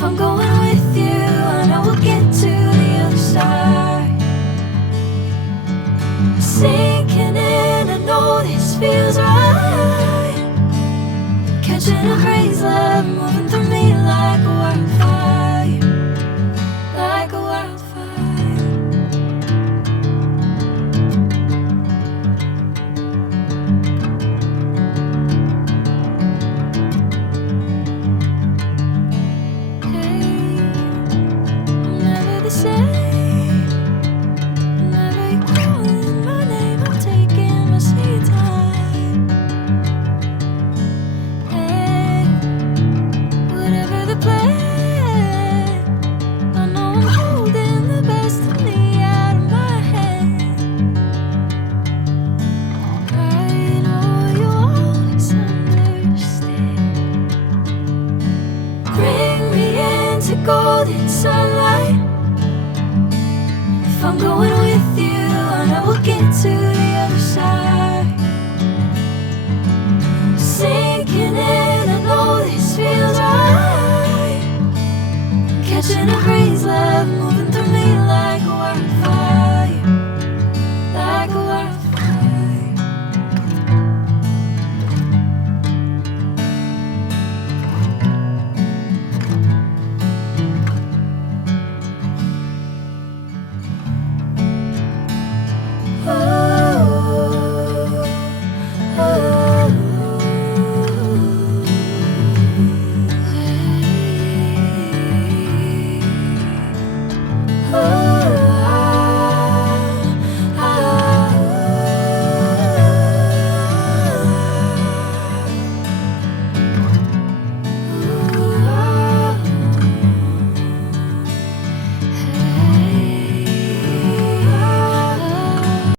If I'm going with you, I know we'll get to the other side. Sinking in, I know this feels right. Catching a crazy love, moving through me like a wildfire, like a wildfire. Hey, I'm never the same. Whenever you're calling my name, I'm taking my sweet time. Hey, whatever the plan, I know I'm holding the best of me out of my hand. I know you always understand. Bring me into golden sunlight. If I'm going with you, I know we'll get to the other side. Sinking in, I know this feels right.